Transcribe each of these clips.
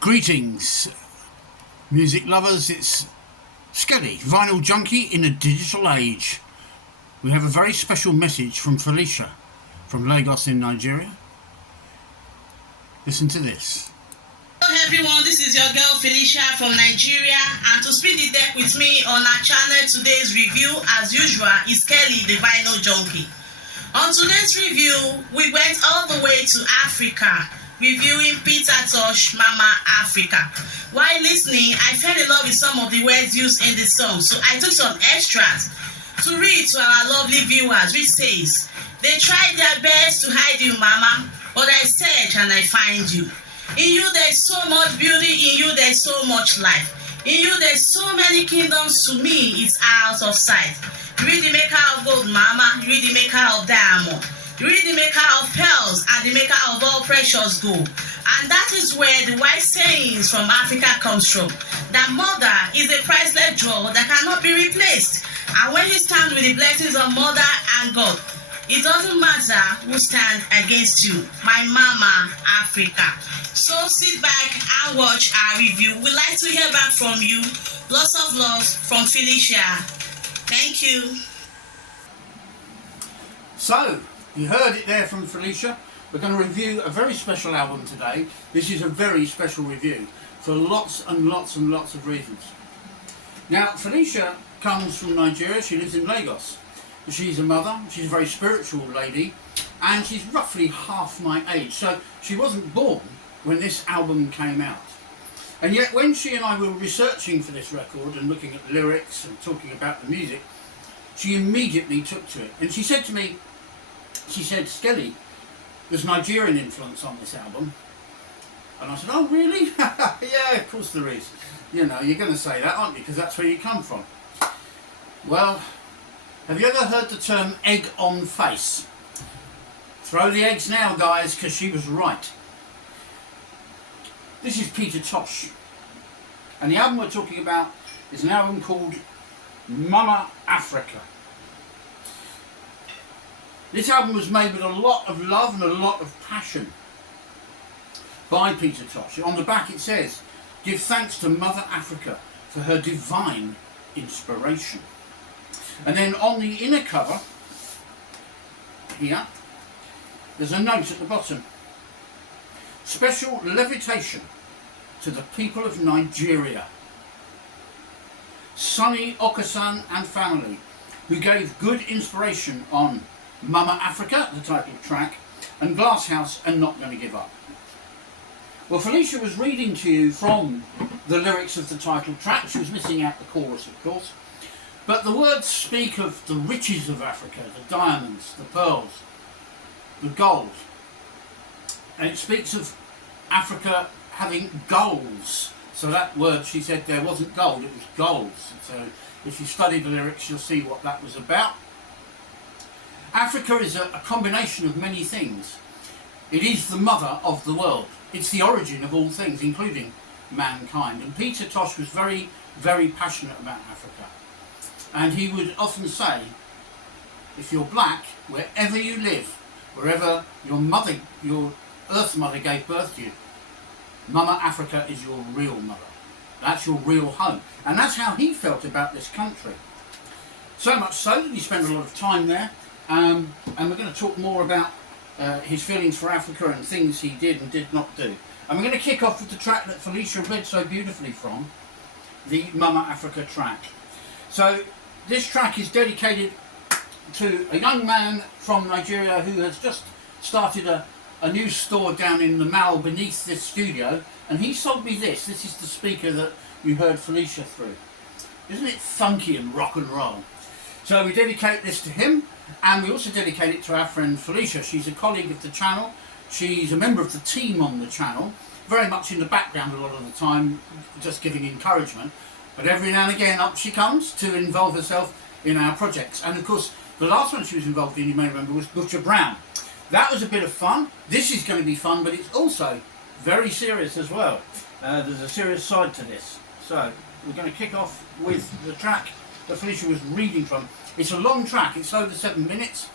Greetings, music lovers. It's Skelly, vinyl junkie in a digital age. We have a very special message from Felicia from Lagos in Nigeria. Listen to this. Hello everyone, this is your girl Felicia from Nigeria, and to spin the deck with me on our channel, today's review as usual is Skelly the Vinyl Junkie. On today's review, we went all the way to Africa, reviewing Peter Tosh, Mama Africa. While listening, I fell in love with some of the words used in the song, so I took some extras to read to our lovely viewers, which says, "They tried their best to hide you, Mama, but I search and I find you. In you there is so much beauty, in you there is so much life. In you there is so many kingdoms, to me it's out of sight. You are the maker of gold, Mama, you are the maker of diamond. You are the maker of pearls and the maker of all precious gold." And that is where the wise sayings from Africa comes from. That mother is a priceless jewel that cannot be replaced. And when you stand with the blessings of mother and God, it doesn't matter who stands against you. My Mama Africa. So sit back and watch our review. We'd like to hear back from you. Lots of love from Felicia. Thank you. So, you heard it there from Felicia. We're going to review a very special album today. This is a very special review for lots and lots and lots of reasons. Now, Felicia comes from Nigeria. She lives in Lagos. She's a mother. She's a very spiritual lady, and she's roughly half my age. So she wasn't born when this album came out. And yet when she and I were researching for this record and looking at the lyrics and talking about the music, she immediately took to it. And she said to me, she said, "Skelly, there's Nigerian influence on this album." And I said, "Oh really?" "Yeah, of course there is. You know, you're going to say that, aren't you? Because that's where you come from." Well, have you ever heard the term egg on face? Throw the eggs now, guys, because she was right. This is Peter Tosh, and the album we're talking about is an album called Mama Africa. This album was made with a lot of love and a lot of passion by Peter Tosh. On the back it says, "Give thanks to Mother Africa for her divine inspiration." And then on the inner cover here, there's a note at the bottom. "Special levitation to the people of Nigeria. Sonny Okasan and family, who gave good inspiration on Mama Africa," the title track, and Glasshouse and Not Gonna Give Up. Well, Felicia was reading to you from the lyrics of the title track. She was missing out the chorus, of course. But the words speak of the riches of Africa, the diamonds, the pearls, the gold. And it speaks of Africa having goals. So that word, she said, there wasn't gold, it was goals. So if you study the lyrics, you'll see what that was about. Africa is a combination of many things. It is the mother of the world. It's the origin of all things, including mankind. And Peter Tosh was very, very passionate about Africa. And he would often say, if you're black, wherever you live, wherever your earth mother gave birth to you, Mama Africa is your real mother. That's your real home. And that's how he felt about this country. So much so that he spent a lot of time there. And we're going to talk more about his feelings for Africa and things he did and did not do. And we're going to kick off with the track that Felicia read so beautifully from, the Mama Africa track. So this track is dedicated to a young man from Nigeria who has just started a new store down in the mall beneath this studio, and he sold me this. This is the speaker that you heard Felicia through. Isn't it funky and rock and roll? So we dedicate this to him, and we also dedicate it to our friend Felicia. She's a colleague of the channel. She's a member of the team on the channel, very much in the background a lot of the time, just giving encouragement. But every now and again up she comes to involve herself in our projects. And of course, the last one she was involved in, you may remember, was Butcher Brown. That was a bit of fun. This is going to be fun, but it's also very serious as well. There's a serious side to this. So we're going to kick off with the track that Felicia was reading from. It's a long track, it's over 7 minutes,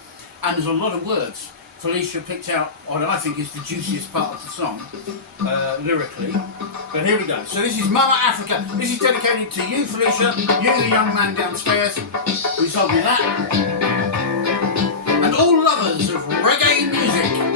and there's a lot of words. Felicia picked out what I think is the juiciest part of the song, lyrically. But here we go. So this is Mama Africa. This is dedicated to you, Felicia, you the young man downstairs who told me that, and all lovers of reggae music.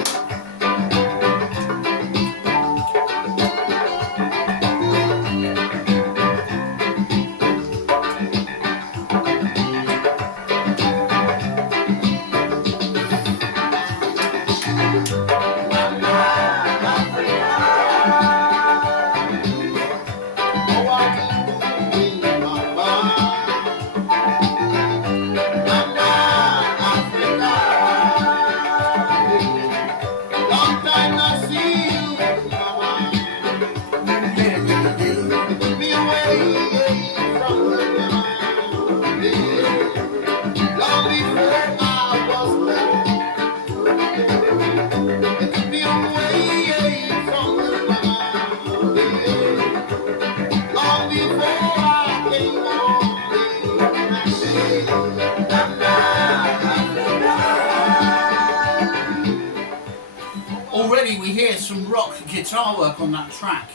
Already we hear some rock guitar work on that track,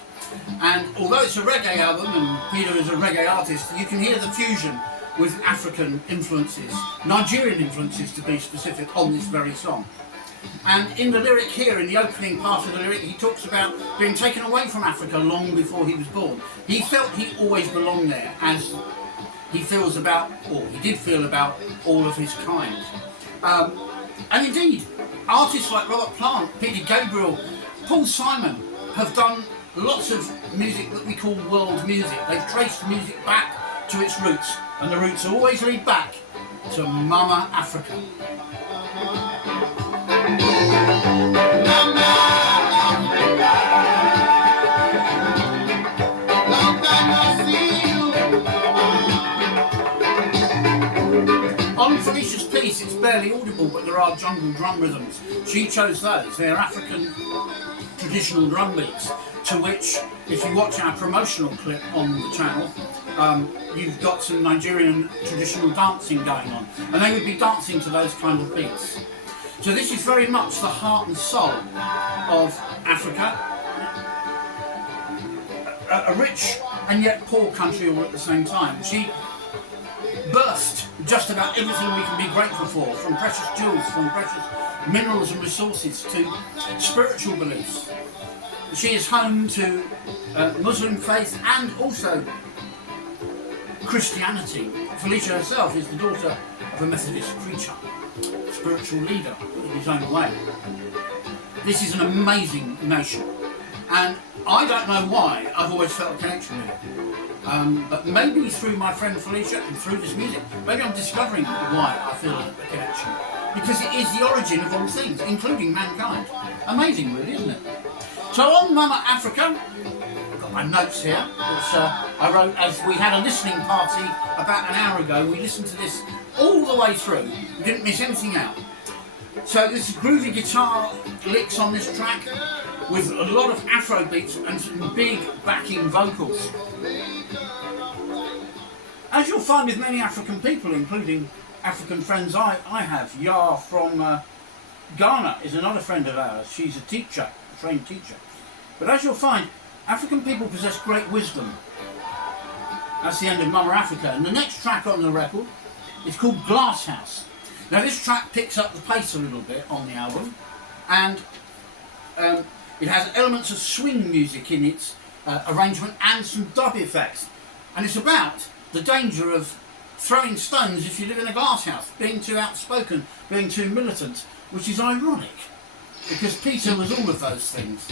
and although it's a reggae album and Peter is a reggae artist, you can hear the fusion with African influences, Nigerian influences to be specific, on this very song. And in the lyric here, in the opening part of the lyric, he talks about being taken away from Africa long before he was born. He felt he always belonged there, as he feels about, or he did feel about, all of his kind. And indeed, artists like Robert Plant, Peter Gabriel, Paul Simon have done lots of music that we call world music. They've traced music back to its roots, and the roots always lead back to Mama Africa. Mama Africa, long time no see you. On Felicia's piece, it's barely audible, but there are jungle drum rhythms. She chose those. They're African traditional drum beats, to which, if you watch our promotional clip on the channel, you've got some Nigerian traditional dancing going on, and they would be dancing to those kind of beats. So this is very much the heart and soul of Africa, a rich and yet poor country all at the same time. She burst just about everything we can be grateful for, from precious jewels, from precious minerals and resources, to spiritual beliefs. She is home to Muslim faith and also Christianity. Felicia herself is the daughter of a Methodist preacher, spiritual leader in his own way. This is an amazing nation, and I don't know why I've always felt a connection with it. But maybe through my friend Felicia and through this music, maybe I'm discovering why I feel a connection. Because it is the origin of all things, including mankind. Amazing, really, isn't it? So on Mama Africa, I've got my notes here, which I wrote as we had a listening party about an hour ago. We listened to this all the way through. We didn't miss anything out. So there's groovy guitar licks on this track with a lot of Afro beats and some big backing vocals. As you'll find with many African people, including African friends I have, Yar from Ghana is another friend of ours. She's a teacher, a trained teacher. But as you'll find, African people possess great wisdom. That's the end of Mama Africa. And the next track on the record is called Glass House. Now this track picks up the pace a little bit on the album, and it has elements of swing music in its arrangement and some dub effects. And it's about the danger of throwing stones if you live in a glass house, being too outspoken, being too militant, which is ironic, because Peter was all of those things.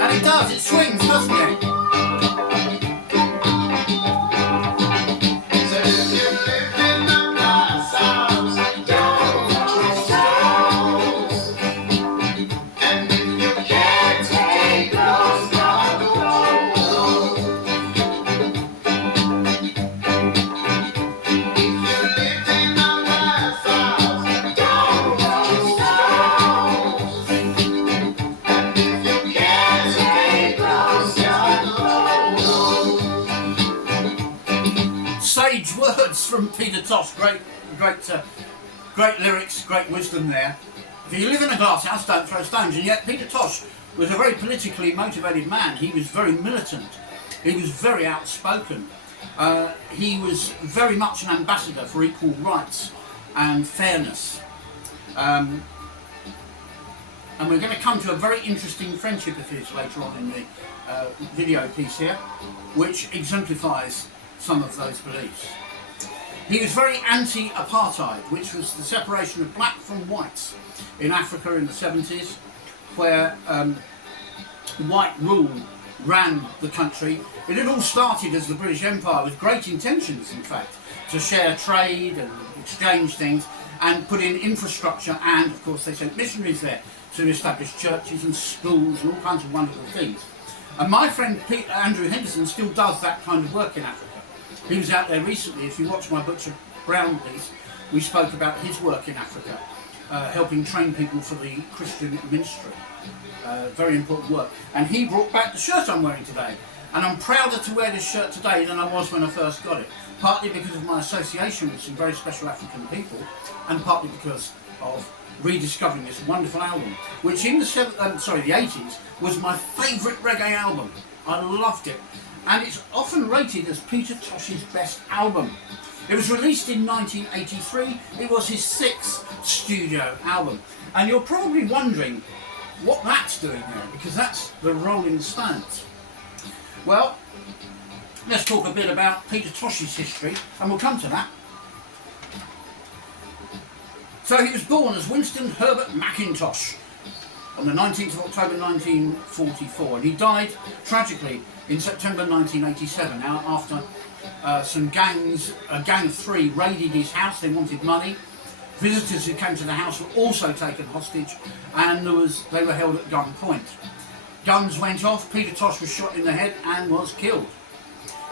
And it does, it swings, doesn't it? sage words from Peter Tosh. Great lyrics, great wisdom there. If you live in a glass house, don't throw stones. And yet Peter Tosh was a very politically motivated man. He was very militant. He was very outspoken. He was very much an ambassador for equal rights and fairness. And we're going to come to a very interesting friendship of his later on in the video piece here, which exemplifies some of those beliefs. He was very anti-apartheid, which was the separation of black from whites in Africa in the 70s, where white rule ran the country. It had all started as the British Empire with great intentions, in fact, to share trade and exchange things and put in infrastructure, and of course they sent missionaries there to establish churches and schools and all kinds of wonderful things. And my friend Andrew Henderson still does that kind of work in Africa. He was out there recently. If you watch my Butcher Brown piece, we spoke about his work in Africa, helping train people for the Christian ministry. Very important work. And he brought back the shirt I'm wearing today. And I'm prouder to wear this shirt today than I was when I first got it. Partly because of my association with some very special African people, and partly because of rediscovering this wonderful album, which in the 80s was my favourite reggae album. I loved it. And it's often rated as Peter Tosh's best album. It was released in 1983. It was his 6th studio album. And you're probably wondering what that's doing there, because that's the Rolling Stones. Well, let's talk a bit about Peter Tosh's history, and we'll come to that. So he was born as Winston Herbert Mackintosh on the 19th of October 1944, and he died tragically in September 1987 after a gang of 3 raided his house. They wanted money. Visitors who came to the house were also taken hostage, and they were held at gunpoint. Guns went off, Peter Tosh was shot in the head and was killed.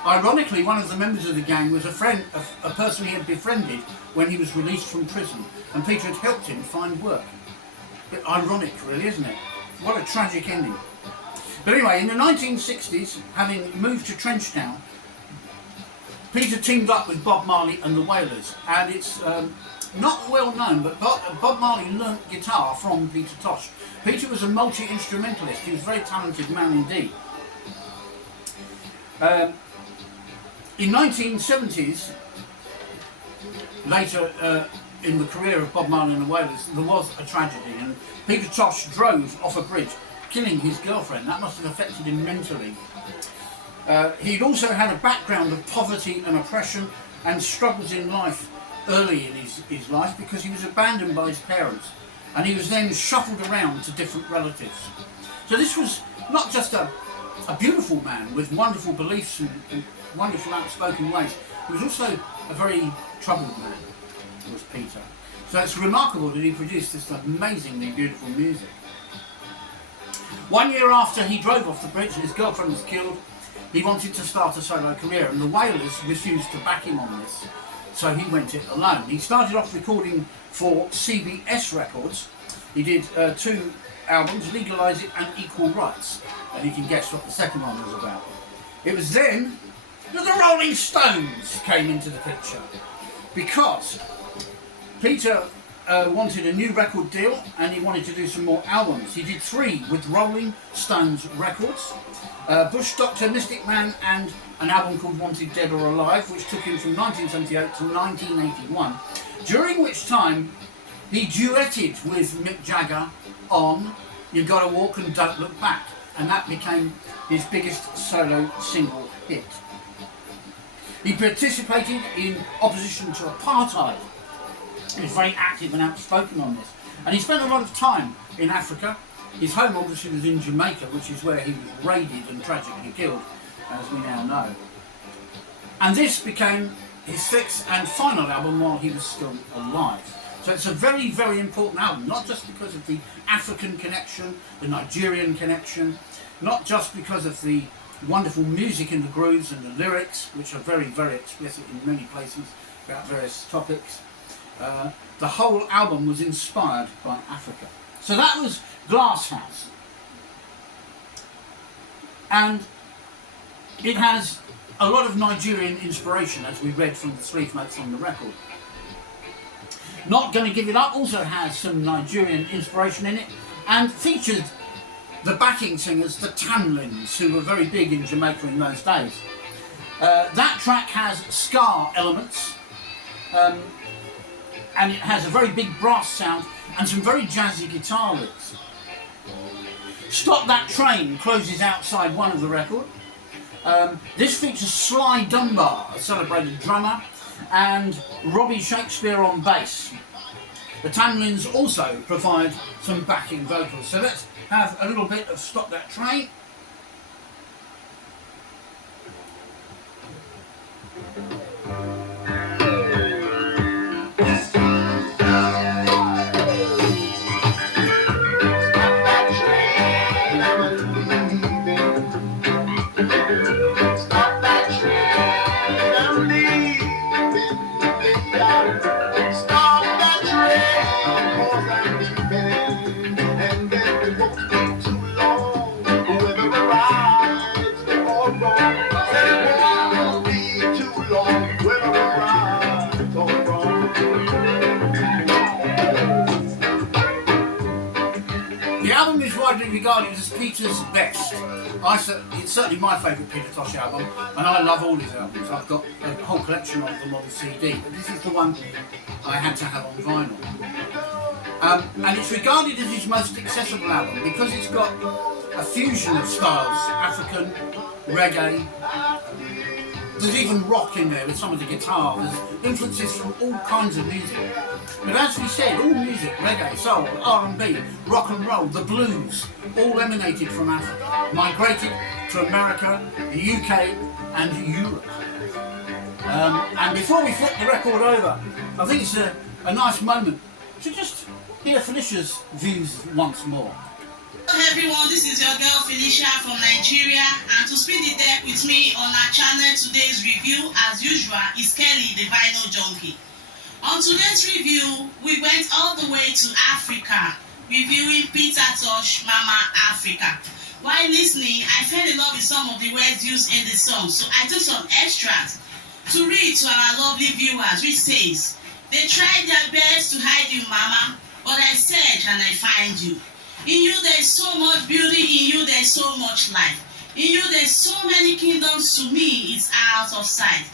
Ironically, one of the members of the gang was a person he had befriended when he was released from prison, and Peter had helped him find work. Bit ironic, really, isn't it? What a tragic ending. But anyway, in the 1960s, having moved to Trenchtown, Peter teamed up with Bob Marley and the Wailers, and it's not well known, but Bob Marley learnt guitar from Peter Tosh. Peter was a multi-instrumentalist. He was a very talented man indeed. In 1970s, later in the career of Bob Marley and the Wailers, there was a tragedy, and Peter Tosh drove off a bridge, killing his girlfriend. That must have affected him mentally. He'd also had a background of poverty and oppression and struggles in life early in his life, because he was abandoned by his parents, and he was then shuffled around to different relatives. So this was not just a beautiful man with wonderful beliefs and wonderful outspoken ways. He was also a very troubled man, was Peter. So it's remarkable that he produced this amazingly beautiful music. 1 year after he drove off the bridge and his girlfriend was killed, he wanted to start a solo career, and the Wailers refused to back him on this. So he went it alone. He started off recording for CBS Records. He did 2 albums, Legalise It and Equal Rights. And you can guess what the second one was about. It was then that the Rolling Stones came into the picture, because Peter wanted a new record deal and he wanted to do some more albums. He did 3 with Rolling Stones Records, Bush Doctor, Mystic Man, and an album called Wanted Dead or Alive, which took him from 1978 to 1981, during which time he duetted with Mick Jagger on You Gotta Walk and Don't Look Back, and that became his biggest solo single hit. He participated in opposition to apartheid. He was very active and outspoken on this, and he spent a lot of time in Africa. His home obviously was in Jamaica, which is where he was raided and tragically killed, as we now know. And this became his 6th and final album while he was still alive. So it's a very, very important album, not just because of the African connection, the Nigerian connection, not just because of the wonderful music and the grooves and the lyrics, which are very, very explicit in many places about various topics. The whole album was inspired by Africa. So that was Glass House. And it has a lot of Nigerian inspiration, as we read from the sleeve notes on the record. Not Gonna Give It Up also has some Nigerian inspiration in it, and featured the backing singers, the Tamlins, who were very big in Jamaica in those days. That track has ska elements, and it has a very big brass sound and some very jazzy guitar licks. Stop That Train closes outside one of the record. This features Sly Dunbar, a celebrated drummer, and Robbie Shakespeare on bass. The Tamlins also provide some backing vocals. So let's have a little bit of Stop That Train. The album is widely regarded as Peter's best. It's certainly my favourite Peter Tosh album, and I love all his albums. I've got a whole collection of them on CD, but this is the one I had to have on vinyl. And it's regarded as his most accessible album because it's got a fusion of styles, African, reggae. There's even rock in there with some of the guitar. There's influences from all kinds of music. But as we said, all music, reggae, soul, R&B, rock and roll, the blues, all emanated from Africa, migrated to America, the UK and Europe. And before we flip the record over, I think it's a nice moment to just hear Felicia's views once more. Hello everyone, this is your girl Felicia from Nigeria, and to spin the deck with me on our channel today's review, as usual, is Kelly the Vinyl Junkie. On today's review, we went all the way to Africa, reviewing Peter Tosh, Mama Africa. While listening, I fell in love with some of the words used in the song, so I took some extracts to read to our lovely viewers, which says, "They tried their best to hide you, Mama, but I search and I find you. In you there is so much beauty, in you there is so much life. In you there is so many kingdoms, to me it's out of sight.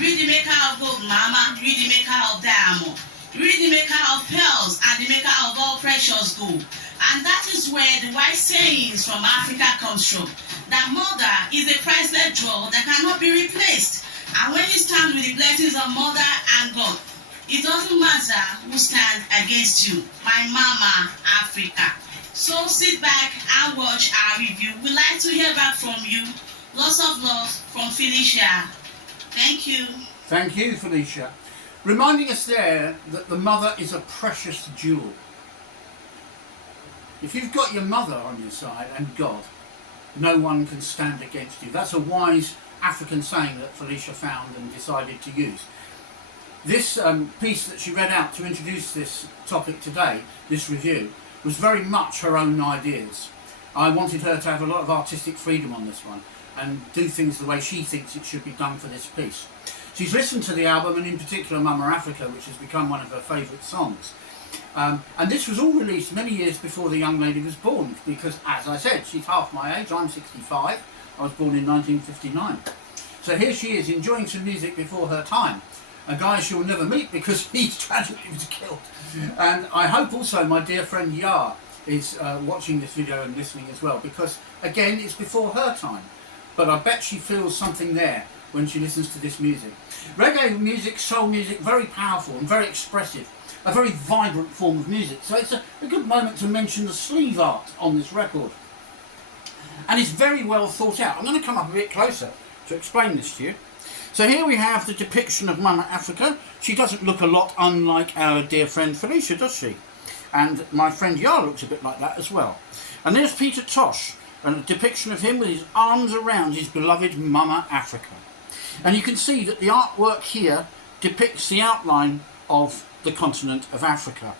Read the maker of gold, Mama, read the maker of diamond. Read the maker of pearls and the maker of all precious gold." And that is where the wise sayings from Africa comes from. That mother is a priceless jewel that cannot be replaced. And when you stand with the blessings of mother and God, it doesn't matter who stands against you. My Mama Africa. So sit back and watch our review. We'd like to hear back from you. Lots of love from Felicia. Thank you. Thank you, Felicia. Reminding us there that the mother is a precious jewel. If you've got your mother on your side and God, no one can stand against you. That's a wise African saying that Felicia found and decided to use. This piece that she read out to introduce this topic today, this review, was very much her own ideas. I wanted her to have a lot of artistic freedom on this one and do things the way she thinks it should be done for this piece. She's listened to the album, and in particular Mama Africa, which has become one of her favourite songs. And this was all released many years before the young lady was born, because, as I said, she's half my age. I'm 65. I was born in 1959. So here she is, enjoying some music before her time. A guy she'll never meet because he tragically was killed. And I hope also my dear friend Yar is watching this video and listening as well, because again it's before her time, but I bet she feels something there when she listens to this music. Reggae music, soul music, very powerful and very expressive, a very vibrant form of music, so it's a good moment to mention the sleeve art on this record, and it's very well thought out. I'm going to come up a bit closer to explain this to you. So here we have the depiction of Mama Africa. She doesn't look a lot unlike our dear friend Felicia, does she? And my friend Yar looks a bit like that as well. And there's Peter Tosh, and a depiction of him with his arms around his beloved Mama Africa. And you can see that the artwork here depicts the outline of the continent of Africa.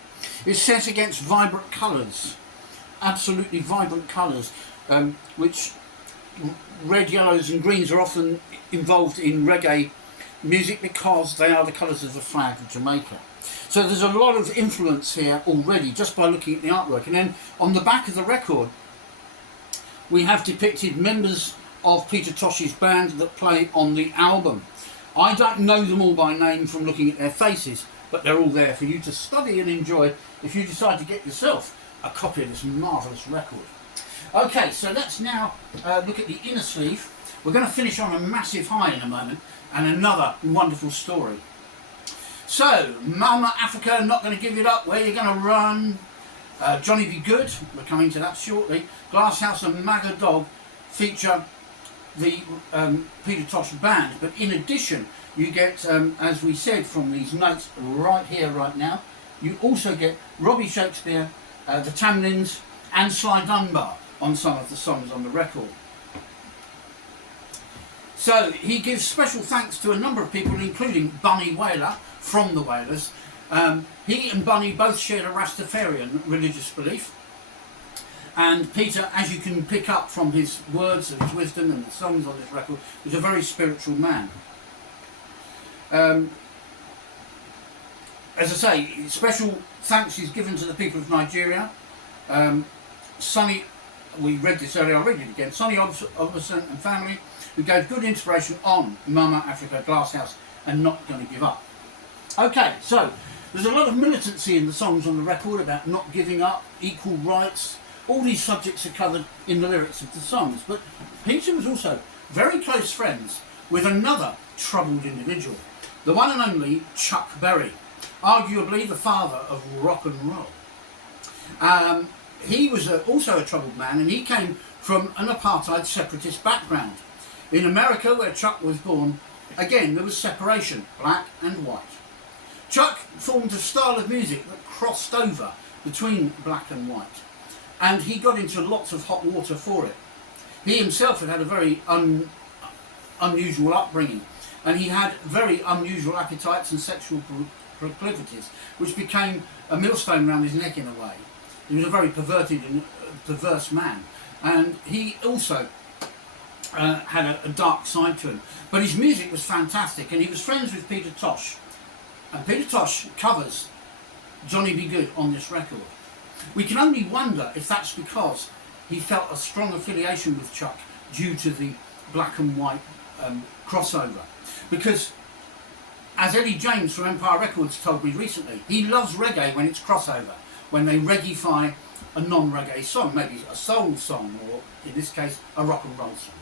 It's set against vibrant colours, absolutely vibrant colours, which red, yellows and greens are often involved in reggae music because they are the colours of the flag of Jamaica. So there's a lot of influence here already just by looking at the artwork. And then on the back of the record we have depicted members of Peter Tosh's band that play on the album. I don't know them all by name from looking at their faces, but they're all there for you to study and enjoy if you decide to get yourself a copy of this marvellous record. Okay, so let's now look at the inner sleeve. We're going to finish on a massive high in a moment and another wonderful story. So, Mama Africa, Not Gonna Give It Up, Where You Gonna Run, Johnny Be Good, we're coming to that shortly, Glass House and Magga Dog feature the Peter Tosh band, but in addition you get, as we said from these notes right here, right now, you also get Robbie Shakespeare, the Tamlins and Sly Dunbar on some of the songs on the record. So he gives special thanks to a number of people, including Bunny Wailer from the Wailers. He and Bunny both shared a Rastafarian religious belief, and Peter, as you can pick up from his words and his wisdom and the songs on this record, was a very spiritual man. As I say, special thanks is given to the people of Nigeria. Sonny, we read this earlier, I'll read it again. Sonny Oberson and family, who gave good inspiration on Mama Africa, Glass House and Not Gonna Give Up. Okay, so there's a lot of militancy in the songs on the record about not giving up, equal rights. All these subjects are covered in the lyrics of the songs, but Peter was also very close friends with another troubled individual, the one and only Chuck Berry, arguably the father of rock and roll. He was also a troubled man, and he came from an apartheid separatist background. In America, where Chuck was born, again there was separation, black and white. Chuck formed a style of music that crossed over between black and white, and he got into lots of hot water for it. He himself had a very unusual upbringing, and he had very unusual appetites and sexual proclivities, which became a millstone around his neck in a way. He was a very perverted and perverse man, and he also had a dark side to him. But his music was fantastic, and he was friends with Peter Tosh. And Peter Tosh covers Johnny Be Good on this record. We can only wonder if that's because he felt a strong affiliation with Chuck due to the black and white crossover. Because, as Eddie James from Empire Records told me recently, he loves reggae when it's crossover, when they reggae-fy a non-reggae song, maybe a soul song, or in this case, a rock and roll song.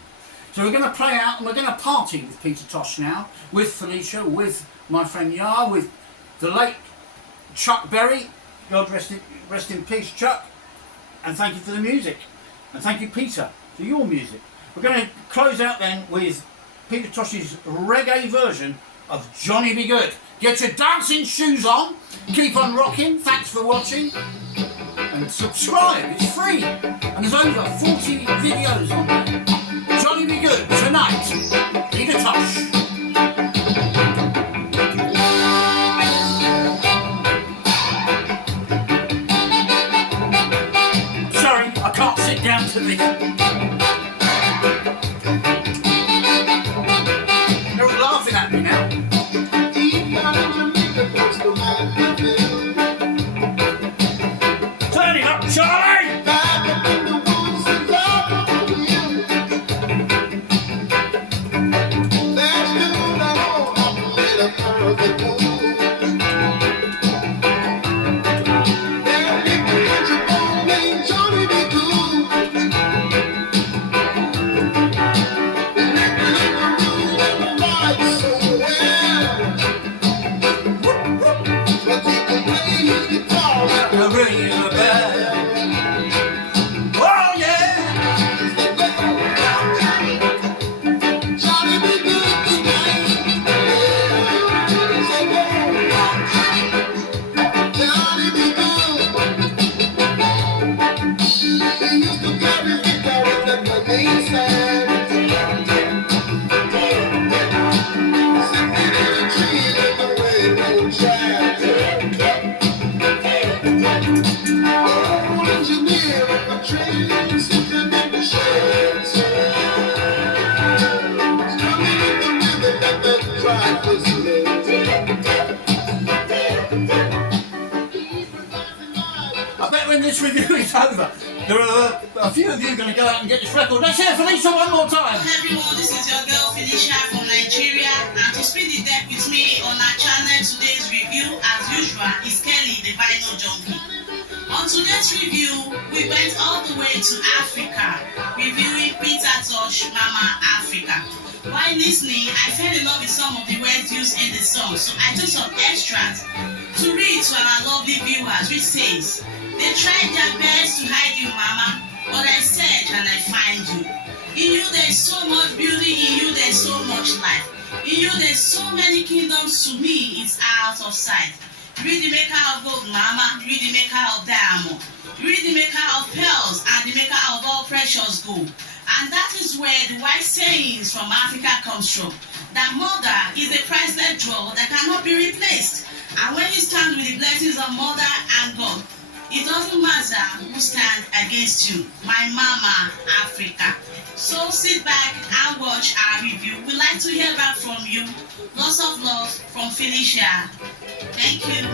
So we're going to play out and we're going to party with Peter Tosh now, with Felicia, with my friend Yar, with the late Chuck Berry. God rest in peace, Chuck. And thank you for the music. And thank you, Peter, for your music. We're going to close out then with Peter Tosh's reggae version of Johnny Be Good. Get your dancing shoes on, keep on rocking, thanks for watching, and subscribe, it's free, and there's over 40 videos on there. Johnny Be Good, tonight, Peter Tosh. Sorry, I can't sit down to this. They're all laughing at me now. Turn it up, Charlie! this review is over. There are a few of you going to go out and get this record. Let's hear Felicia one more time. Hello everyone, this is your girl Felicia from Nigeria, and to spin the deck with me on our channel, today's review as usual is Kelly the Vinyl Junkie. On today's review, we went all the way to Africa, reviewing Peter Tosh, Mama Africa. While listening, I fell in love with some of the words used in the song, so I took some extracts to read to our lovely viewers, which says, "They tried their best to hide you, Mama, but I search and I find you. In you there is so much beauty, in you there is so much life. In you there is so many kingdoms, to me it's out of sight. You the maker of gold, Mama, you the maker of diamond, you the maker of pearls, and the maker of all precious gold." And that is where the wise sayings from Africa comes from. That mother is a priceless jewel that cannot be replaced. And when you stand with the blessings of mother and God, it doesn't matter who stands against you. My Mama Africa. So sit back and watch our review. We'd like to hear back from you. Lots of love from Felicia. Thank you.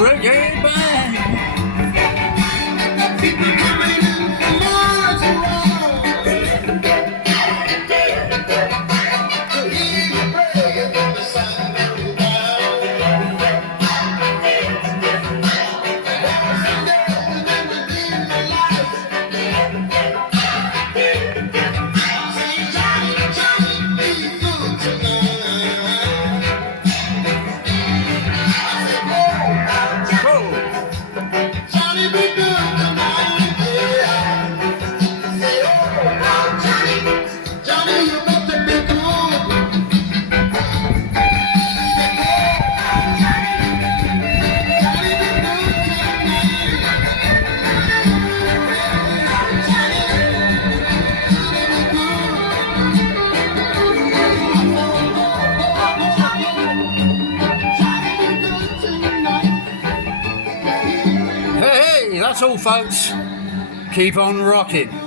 Reggae band. Hey, that's all, folks. Keep on rocking.